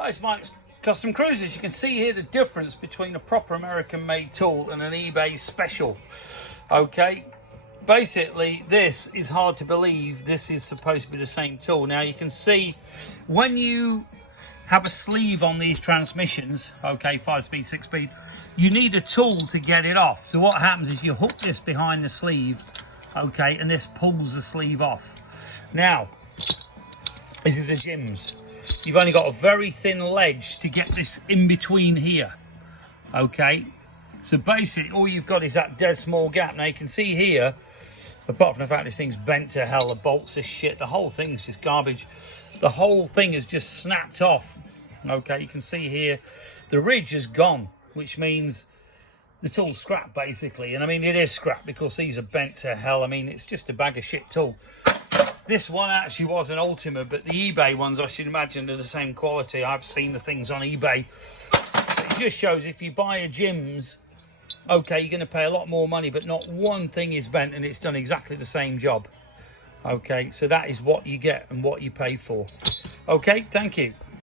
Hi, it's Mike's Custom Cruisers. You can see here the difference between a proper American made tool and an eBay special. Okay, basically this is hard to believe this is supposed to be the same tool. Now you can see when you have a sleeve on these transmissions, okay, 5-speed, 6-speed, you need a tool to get it off. So what happens is you hook this behind the sleeve, okay, and this pulls the sleeve off. Now, this is a Jim's. You've only got a very thin ledge to get this in between here, okay? So basically all you've got is that dead small gap. Now you can see here, apart from the fact this thing's bent to hell, the bolts are shit, the whole thing's just garbage. The whole thing has just snapped off, okay? You can see here the ridge is gone, which means the tool's scrap basically. And I mean, it is scrap because these are bent to hell. I mean, it's just a bag of shit tool. This one actually was an Ultima, but the eBay ones I should imagine are the same quality. I've seen the things on eBay. It just shows if you buy a Jim's, okay, you're going to pay a lot more money, but not one thing is bent and it's done exactly the same job. Okay, so that is what you get and what you pay for. Okay, thank you.